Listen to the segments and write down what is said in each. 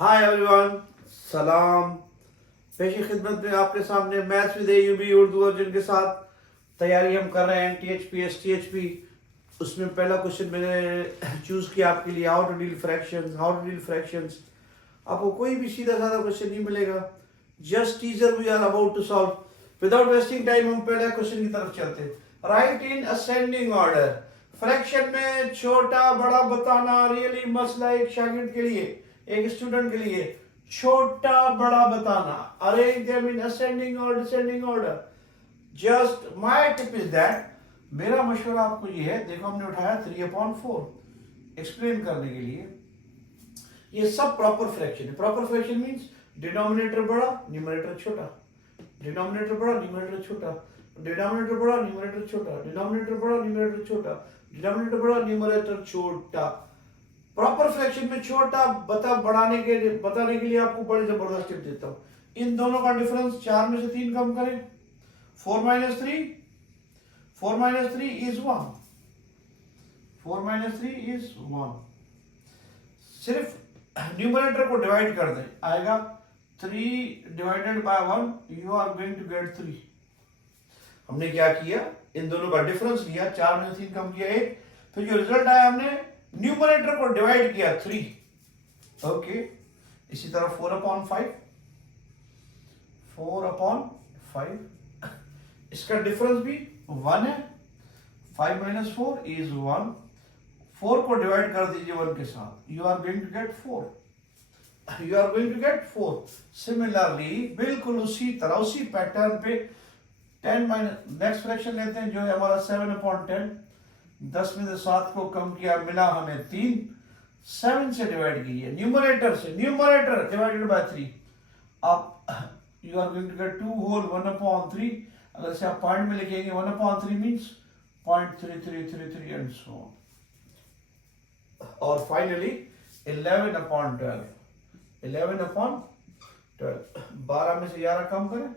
Hi everyone, सलाम। पेशी खिदमत में आपके सामने मैथ्स विद एयूबी उर्दू वर्जन के साथ तैयारी हम कर रहे हैं टीएचपी एसटीएचपी। उसमें पहला क्वेश्चन मैंने चूज किया आपके लिए, हाउ टू डील फ्रैक्शंस। आपको कोई भी सीधा साधा क्वेश्चन नहीं मिलेगा, just teaser we are about to solve. Without wasting time हम पहले क्वेश्चन की तरफ चलते हैं। Write in ascending order. Fraction में छोटा बड़ा बताना रियली मसला एक शागिर्द के लिए, एक स्टूडेंट के लिए छोटा बड़ा बताना। अरेंज देम इन असेंडिंग और descending order. Just my tip is that, मेरा मशवरा आपको ये है, देखो हमने उठाया 3/4 एक्सप्लेन करने के लिए। ये सब प्रॉपर फ्रैक्शन है। प्रॉपर फ्रैक्शन मींस डिनोमिनेटर बड़ा न्यूमरेटर छोटा, डिनोमिनेटर बड़ा न्यूमरेटर छोटा, डिनोमिनेटर बड़ा न्यूमरेटर छोटा, डिनोमिनेटर बड़ा न्यूमरेटर छोटा, डिनोमिनेटर बड़ा न्यूमरेटर छोटा। प्रॉपर फ्रैक्शन में छोटा बताने के लिए आपको बड़ी जबरदस्त टिप देता हूं। इन दोनों का डिफरेंस 4 में से 3 कम करें। 4 - 3 इज 1। 4 - 3 इज 1। सिर्फ न्यूमरेटर को डिवाइड कर दें, आएगा 3 divided by 1, you are going to get 3। हमने क्या किया, इन दोनों का डिफरेंस लिया, 4 में से 3 कम किया 1, फिर जो रिजल्ट आया हमने न्यूमरेटर को डिवाइड किया 3। ओके, इसी तरह 4/5, 4/5 इसका डिफरेंस भी 1 है। 5 - 4 इज 1। 4 को डिवाइड कर दीजिए 1 के साथ, you are going to get 4। You are going to get 4। Similarly बिल्कुल उसी तरह उसी पैटर्न पे 10 नेक्स्ट फ्रैक्शन लेते हैं जो है हमारा 7/10। 10 में से 7 को कम किया, मिला हमें 3। 7 से डिवाइड कीजिए न्यूमरेटर से, न्यूमरेटर डिवाइडेड बाय 3। आप you are going to get 2 whole 1/3। अगर इसे आप पॉइंट में लिखेंगे 1/3 मींस 0.3333 एंड सो ऑन। और फाइनली 11/12। 11/12 12 में से 11 कम करें,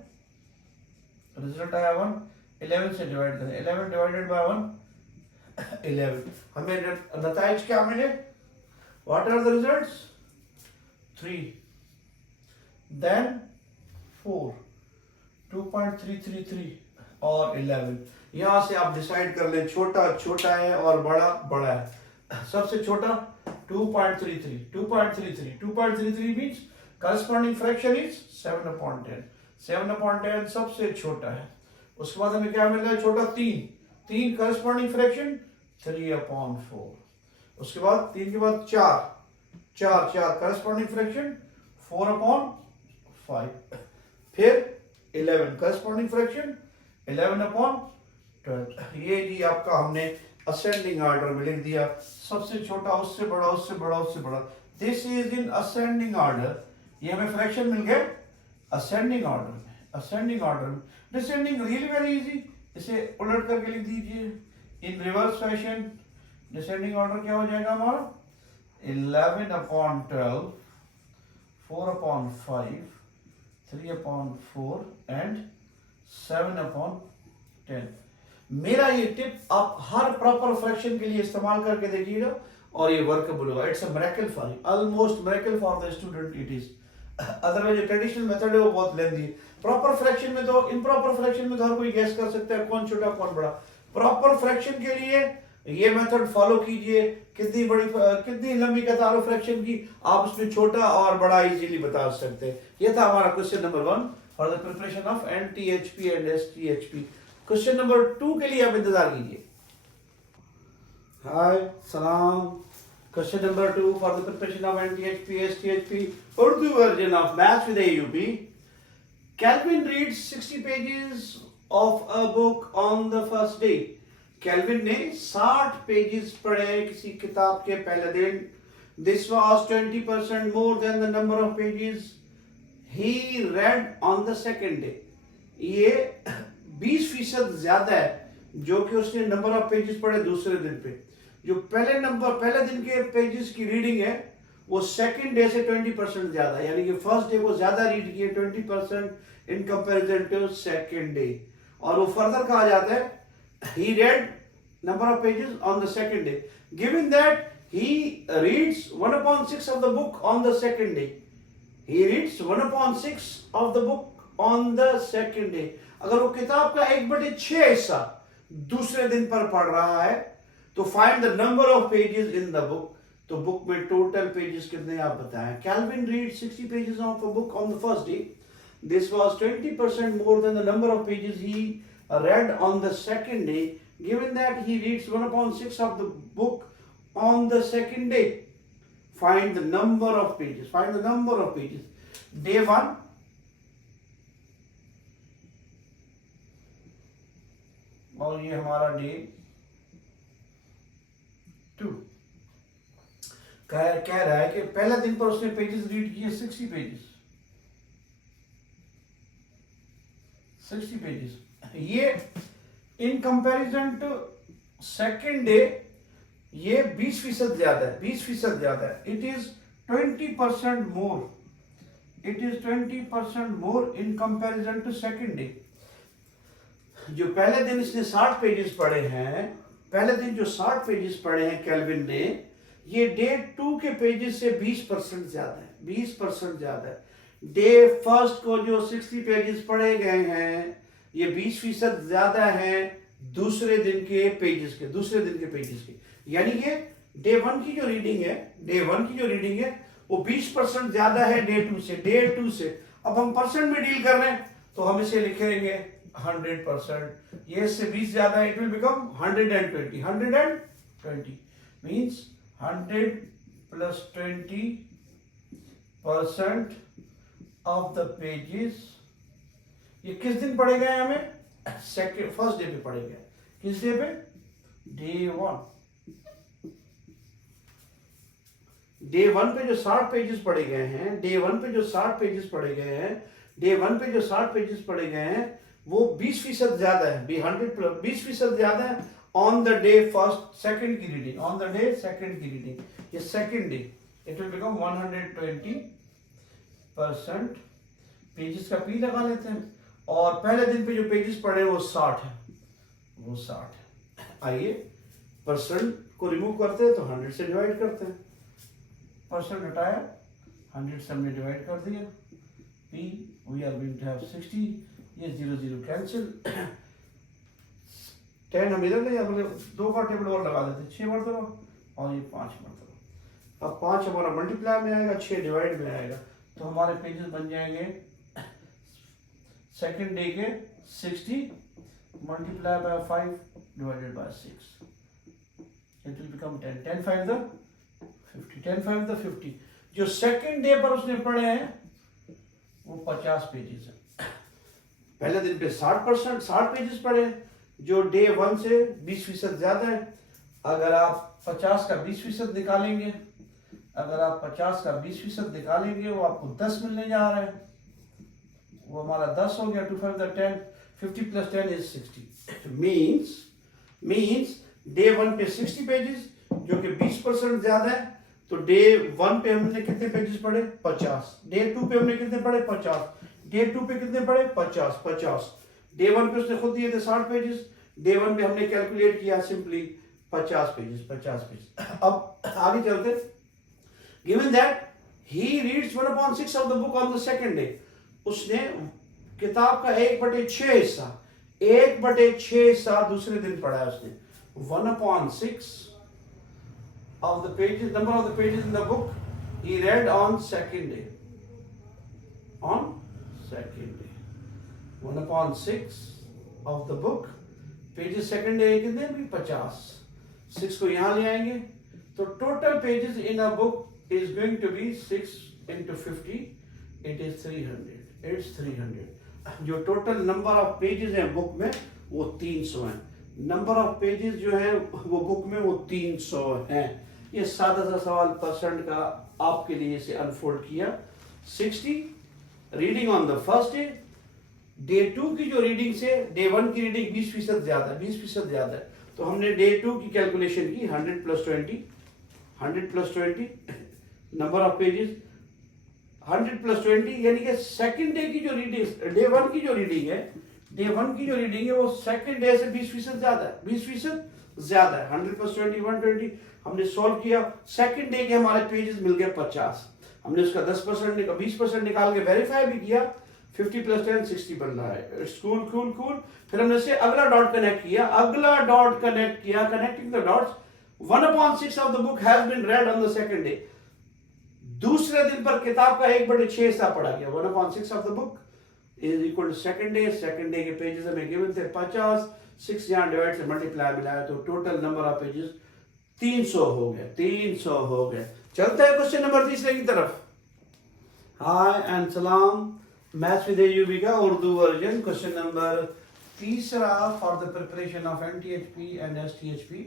रिजल्ट आया 1। 11 से डिवाइड करें, 11 डिवाइडेड बाय 1 11। हमें नताइज क्या मिले, what are the results, 3 then 4, 2.333 और 11। यहां से आप डिसाइड कर लें छोटा छोटा है और बड़ा बड़ा है। सबसे छोटा 2.33 2.33 मींस करस्पॉन्डिंग फ्रैक्शन इज 7/10। 7/10 सबसे छोटा है। उसके बाद हमें क्या मिल रहा है, छोटा 3 करस्पॉन्डिंग फ्रैक्शन 3/4। उसके बाद 3 के बाद 4 करस्पॉन्डिंग फ्रैक्शन 4/5। फिर 11 करस्पॉन्डिंग फ्रैक्शन 11/12। ये जी आपका हमने असेंडिंग ऑर्डर में लिख दिया, सबसे छोटा उससे बड़ा उससे बड़ा उससे बड़ा। This is in ascending order. ये हमें फ्रैक्शन मिल गए असेंडिंग ऑर्डर में। असेंडिंग ऑर्डर में डिसेंडिंग रियली वेरी इजी, इसे उलट करके लिख दीजिए इन रिवर्स फैशन। डिसेंडिंग ऑर्डर क्या हो जाएगा हमारा, 11/12, 4/5, 3/4 एंड 7/10। मेरा ये टिप आप हर प्रॉपर फ्रैक्शन के लिए इस्तेमाल करके देखिएगा और ये वर्केबल होगा। It's a miracle for you, almost miracle for the student it is. Otherwise जो ट्रेडिशनल मेथड है वो बहुत लेंदी है। प्रॉपर फ्रैक्शन में तो, इम्प्रॉपर फ्रैक्शन में तो हर कोई गैस कर सकता है कौन छोटा कौन बड़ा। प्रॉपर फ्रैक्शन के लिए ये मेथड फॉलो कीजिए। कितनी लंबी कतार फ्रैक्शन की, आप उसमें छोटा और बड़ा इजीली बता सकते हैं। ये था हमारा question number 1 for the preparation of NTHP and STHP. Question number 2 के लिए आप इंतजार कीजिए। हाय सलाम। Question number 2 for the preparation of NTHP STHP Urdu version of maths with AUB. Calvin reads 60 pages of a book on the first day. Calvin ने 60 pages पढ़े किसी किताब के पहले दिन। This was 20% more than the number of pages he read on the second day. ये 20% ज्यादा है जो कि उसने नंबर ऑफ पेजेस पढ़े दूसरे दिन पे। जो पहले दिन के पेजेस की रीडिंग है वो सेकंड डे से 20% ज्यादा है, यानी कि फर्स्ट डे को ज्यादा रीड किए 20% in comparison to second day. और वो फर्दर कहा जाता है he read number of pages on the second day, given that he reads 1/6 of the book on the second day. He reads 1/6 of the book on the second day. अगर वो किताब का 1/6 हिस्सा दूसरे दिन पर पढ़ रहा है तो find the number of pages in the book. तो बुक में टोटल पेजेस कितने आप बताएं. Calvin reads 60 pages of a book on the first day. This was 20% more than the number of pages he read on the second day. Given that he reads 1/6 of the book on the second day, find the number of pages. Find the number of pages. Day 1, और ये हमारा day 2. कह रहा है कि पहले दिन पर उसने पेजेस रीड किए 60 पेजेस. 60 पेजेस. ये in comparison to second day ये 20% ज्यादा है. 20% ज्यादा है. It is 20% more. It is 20% more in comparison to second day. जो पहले दिन इसने 60 पेजेस पढ़े हैं, पहले दिन जो 60 पेजेस पढ़े हैं कैल्विन ने, ये डे 2 के पेजेस से 20% ज्यादा है. 20% ज्यादा है. डे फर्स्ट को जो 60 पेजेस पढ़े गए हैं ये 20% ज्यादा है दूसरे दिन के पेजेस के. दूसरे दिन के पेजेस के यानी कि डे 1 की जो रीडिंग है, डे 1 की जो रीडिंग है वो 20% ज्यादा है डे 2 से. डे 2 से अब हम परसेंट में डील कर रहे हैं तो हम इसे लिखेंगे 100%. ये इससे 20 ज्यादा है. It will become 120. 120 means 100 plus 20% of the pages. ये किस दिन पढ़े गए हमें? फर्स्ट डे पे पढ़े गए. किस डे पे? डे 1. डे 1 पे जो 60 पेजेस पढ़े गए हैं, डे 1 पे जो 60 पेजेस पढ़े गए हैं, डे 1 पे जो 60 पेजेस पढ़े गए हैं वो 20% ज्यादा है. 20% ज्यादा है on the day first second की reading. On the day second की रीडिंग. ये second day it will become 120%. Pages का पी लगा लेते हैं. और पहले दिन पे जो पेजेस पढ़े वो 60 है. वो 60 है. आइए परसेंट को रिमूव करते हैं तो 100 से डिवाइड करते हैं. परसेंट हटाया, 100 से हमने डिवाइड कर दिया. पी we are going to have 60. ये 0 0 कैंसिल. 10 हम इधर ले जाते, 2 का टेबल और लगा देते. 6 मरतबा और ये 5 मरतबा. अब 5 हमारा मल्टीप्लाई में आएगा, 6 डिवाइड में आएगा. तो हमारे पेजेस बन जाएंगे सेकेंड डे के 60 multiply by 5 divided by 6. It will become 10. 10 5 the 50. 10 5 the 50. जो सेकेंड डे पर उसने पढ़े हैं वो 50 पेजेस है. पहले दिन पे 60 पेजेस पढ़े जो डे 1 से 20% ज्यादा है. अगर आप 50 का 20% निकालेंगे, अगर आप 50 का 20% निकालेंगे वो आपको 10 मिलने जा रहा है. वो हमारा 10 हो गया. 2 5 10. 50 plus 10 is 60. मीन्स डे 1 पे 60 पेजेस जो कि 20% ज्यादा है. तो डे 1 पे हमने कितने पेजेस पढ़े? 50. डे 2 पे हमने कितने पढ़े? 50. डे 2 पे कितने पढ़े? 50. डे 1 पे उसने खुद दिए थे 60 पेजेस. डे 1 पे हमने कैलकुलेट किया सिंपली 50 पेजेस. अब आगे चलते. Given that he reads 1/6 of the book on the second day. उसने किताब का 1/6 हिस्सा, 1/6 हिस्सा दूसरे दिन पढ़ा है उसने. 1/6 of the pages, number of the pages in the book he read on second day. On second day. 1/6 of the book. Pages second day कितने भी 50. 6 को यहाँ ले आएंगे तो total pages in a book is going to be 6 into 50. It is 300. It's 300. जो total number of pages हैं book में वो 300 हैं. नंबर ऑफ पेजेस जो हैं वो बुक में वो 300 हैं. ये सादा सा सवाल परसेंट का आपके लिए से अनफोल्ड किया. 60 reading on the first day. Day 2 की जो रीडिंग से डे 1 की रीडिंग 20% ज्यादा है. 20% ज्यादा है. तो हमने डे 2 की कैलकुलेशन की 100 plus 20. 100 plus 20 number of pages 100 plus 20 यानी कि सेकंड डे की जो रीडिंग, डे 1 की जो रीडिंग है, डे 1 की जो रीडिंग है वो सेकंड डे से 20% ज्यादा है. 20% ज्यादा है. 100 plus 20 120. हमने सॉल्व किया. सेकंड डे के हमारे पेजेस मिल गए 50. हमने उसका 10% 20% निकाल के वेरीफाई भी किया, 50 + 10 60 बन रहा है। It's cool cool cool. फिर हमने इससे अगला डॉट कनेक्ट किया, connecting the dots, 1/6 of the book has been read on the second day. दूसरे दिन पर किताब का 1/6 हिस्सा पढ़ा गया। 1/6 of the book is equal to second day के पेजेस हमें गिवन थे 50, 6 यहाँ डिवाइड से मल्टीप्लाई मिलाया तो टोटल नंबर ऑफ पेजेस 300 हो गए। चलते हैं क्वेश्चन नंबर तीसरे की तरफ। हाय एंड सलाम, मैथ्स विद एयूबी का उर्दू वर्जन, क्वेश्चन नंबर तीसरा for the preparation of NTHP and STHP.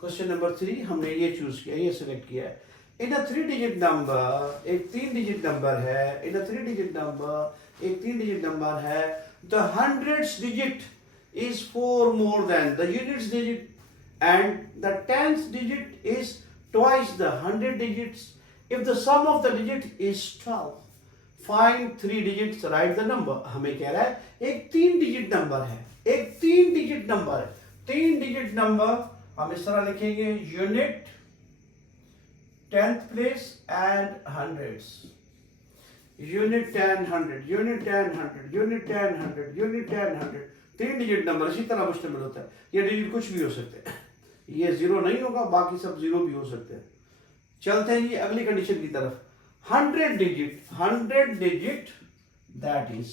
Question number 3 हमने ये चूज किया, ये सिलेक्ट किया है। इन अ 3 डिजिट नंबर, एक 3 डिजिट नंबर है, इन अ 3 डिजिट नंबर, एक 3 डिजिट नंबर है, the hundreds digit is 4 more than the units digit and the tens digit is twice the 100 digits. If the sum of the digit is 12, find 3 digits, write the number. हमें कह रहा है एक 3 digit number है, 3 digit number हम इस तरह लिखेंगे, unit, 10th place and hundreds. Unit 10 100, unit 10 100, unit 10 100, unit 10 100। 3 digit number इसी तरह मुश्तमिल होता है। ये डिजिट कुछ भी हो सकते हैं, ये 0 नहीं होगा, बाकी सब 0 भी हो सकते हैं। चलते हैं ये अगली कंडीशन की तरफ। 100 digit that is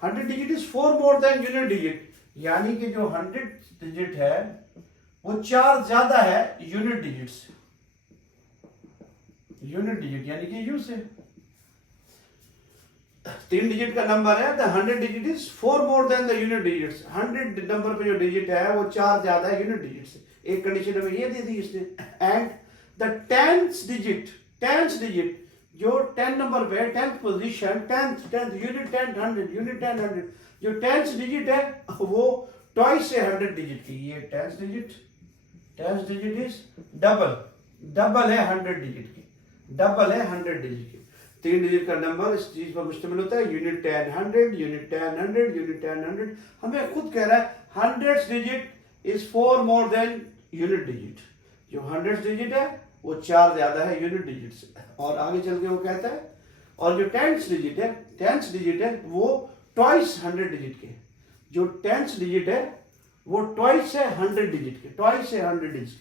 100 digit is 4 more than unit digit, यानी कि जो 100 डिजिट है वो 4 ज्यादा है यूनिट डिजिट से। यूनिट डिजिट यानी कि यू से 3 डिजिट का नंबर है, the 100 digit is 4 more than the unit digits. 100 number पे जो डिजिट है वो 4 ज्यादा है यूनिट डिजिट से। एक कंडीशन हमें ये दे दी इसने। एंड द टेंथ डिजिट जो 10 नंबर पे है, 10th position, 10th unit 10 100, unit 10 100, जो 10th डिजिट है वो ट्वाइस है 100 डिजिट की। ये 10th डिजिट इज डबल है 100 डिजिट की, डबल है 100 डिजिट की। 3 डिजिट का नंबर इस चीज पर मुश्तमिल होता है, यूनिट 10 100, यूनिट 10 100, यूनिट 10 100। हमें खुद कह रहा है 100th digit is 4 more than unit digit. जो 100th डिजिट है वो 4 ज्यादा है यूनिट डिजिट से। और आगे चल के वो कहता है, और जो 10th डिजिट है वो ट्वाइस 100 डिजिट के। जो 10th डिजिट है वो ट्वाइस है 100 डिजिट के, ट्वाइस है 100 डिजिट।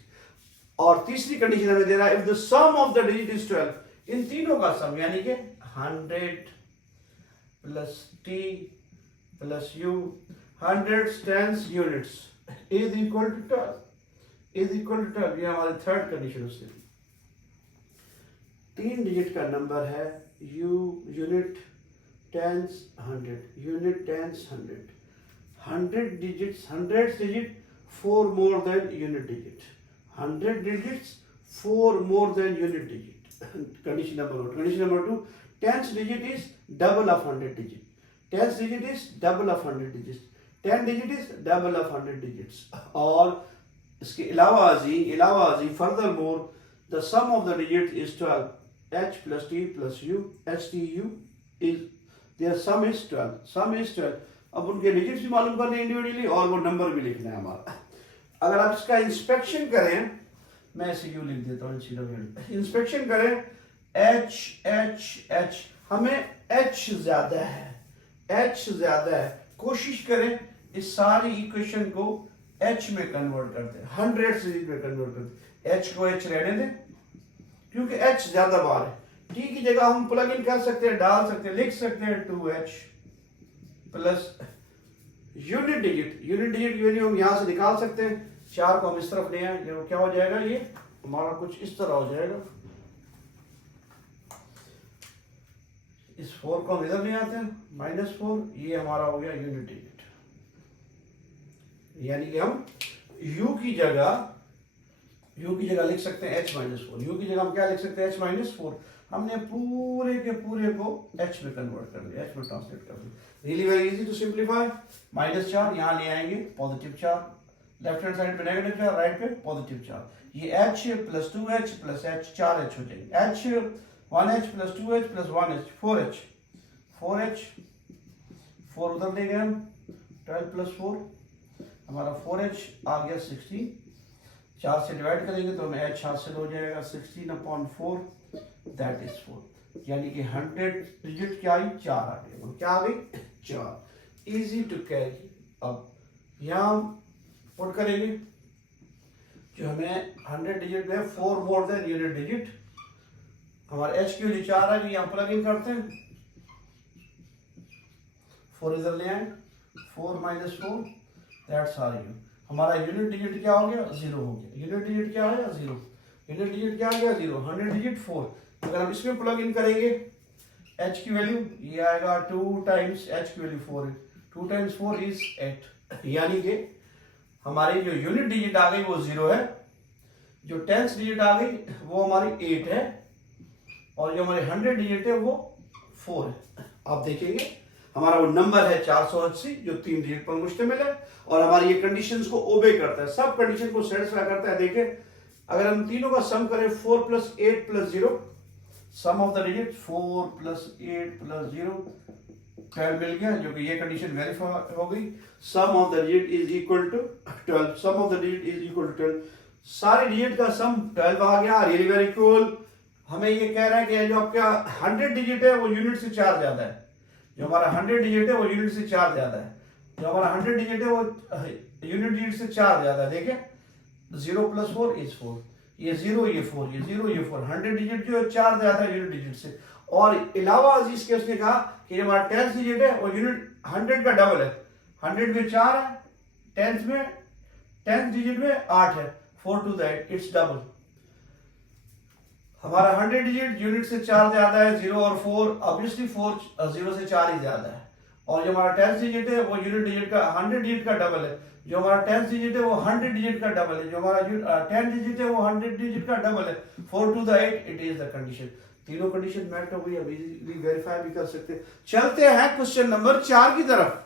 और तीसरी कंडीशन हमें दे रहा है, if the sum of the digit is 12, इन तीनों का सम यानी कि 100 plus T plus U, 100 tens units is equal to 12, ये हमारी थर्ड कंडीशन उससे थी। 3 डिजिट का नंबर है, you unit tens 100, unit tens 100, 100 digit 4 more than unit digit, 100 digits 4 more than unit digit. Condition number 1. Condition number 2, 10th digit is double of 100 digit. 10th digit is double of 100 digits. 10 digit is double of 100 digits. और इसके अलावा furthermore, the sum of the digit is 12. H plus T plus U, HTU is their sum is 12. अब उनके digits भी मालूम करने individually और वो नंबर भी लिखना है हमारा। अगर आप इसका इंस्पेक्शन करें, मैं इसे यूं लिख देता हूँ, इंस्पेक्शन करें H, हमें H ज्यादा है। कोशिश करें इस सारी इक्वेशन को H में कन्वर्ट करते हैं, 100 सीरीज में कन्वर्ट करते हैं। H को H रहने दें क्योंकि H ज्यादा बार है। T की जगह हम प्लग इन कर सकते हैं, डाल सकते हैं, लिख सकते हैं 2H प्लस यूनिट डिजिट की वैल्यू हम यहां से निकाल सकते हैं। 4 को हम इस तरफ ले आए, क्या हो जाएगा, ये हमारा कुछ इस तरह हो जाएगा। इस 4 को हम इधर ले आते हैं, -4, ये हमारा हो गया यूनिट डिजिट। यानी कि हम u की जगह लिख सकते हैं h-4, u की जगह हम क्या लिख सकते हैं, h-4। हमने पूरे के पूरे को h में कन्वर्ट कर दिया, h में ट्रांसलेट कर दिया। Really very easy to simplify. -4 यहाँ ले आएंगे, +4, लेफ्ट हैंड साइड पे नेगेटिव 4, राइट पे +4। ये h plus 2h plus h 4h हो जाएगी। h 1h plus 2h plus 1h 4h 4 उधर ले गए हम, 12 प्लस 4 हमारा 4h आ गया 16। 4 से डिवाइड करेंगे तो हमें h हासिल हो जाएगा, 16/4 दैट इज 4। यानी कि 100 डिजिट क्या आई, 4 आ गई, क्या आ गई, 4। Easy to carry. अब यहाँ पुट करेंगे, जो हमें 100 डिजिट में 4 मोर देन यूनिट डिजिट, हमारे एच की वैल्यू 4 आ गई, यहाँ प्लग इन करते हैं, 4 इधर ले आए, 4 - 4 दैट्स आर यू। हमारा यूनिट डिजिट क्या हो गया, 0 हो गया। यूनिट डिजिट क्या हो गया, 0। यूनिट डिजिट क्या आ गया, 0। 100 डिजिट 4। अगर हम इसमें प्लग इन करेंगे h की वैल्यू, ये आएगा 2 टाइम्स h की वैल्यू 4 है, 2 टाइम्स 4 इज 8। यानी कि हमारी जो यूनिट डिजिट आ गई वो 0 है, जो टेंस डिजिट आ गई वो हमारी 8 है, और जो हमारी 100 डिजिट है वो 4 है। आप देखेंगे हमारा वो नंबर है 480, जो 3 डिजिट पर मुश्तमिल है, और हमारी ये कंडीशंस को ओबे करता है, सब कंडीशन को सेटिस्फाई करता है। देखें अगर हम तीनों का सम करें, 4 + 8 + 0, सम ऑफ द डिजिट 4 + 8 + 0 12 मिल गया, जो कि ये कंडीशन वेरीफाई हो गई। Sum of the digit is equal to 12, sum of the digit is equal to 12, सारे डिजिट का सम 12 आ गया। Really very cool. हमें ये कह रहा है कि जो आपका 100 डिजिट है वो यूनिट से 4 ज्यादा है, जो हमारा 100 डिजिट है वो यूनिट से 4 ज्यादा है, जो हमारा 100 डिजिट है वो यूनिट डिजिट से 4 ज्यादा है। देखें 0 + 4 इज 4, ये 0 ये 4, ये 0 ये 4, 100 डिजिट जो है 4 ज्यादा है यूनिट डिजिट से। और अलावा अजीज के उसने कहा कि हमारा टेंस डिजिट है वो यूनिट 100 का डबल है, 100 में 4 है, टेंस डिजिट में 8 है, 4 to the 8 इट्स डबल। हमारा 100 डिजिट यूनिट से 4 ज्यादा है, 0 और 4, ऑब्वियसली 4 0 से 4 ही ज्यादा है। और जो हमारा टेंस डिजिट है वो यूनिट डिजिट का 100 डिजिट का डबल है, जो हमारा टेंस डिजिट है वो 100 डिजिट का डबल है, जो हमारा 10 डिजिट है वो 100 डिजिट का डबल है, 4 to the 8 it is the condition. तीनों कंडीशन मैच हो गई, अब इजीली वेरीफाई भी कर सकते हैं। चलते हैं क्वेश्चन नंबर 4 की तरफ।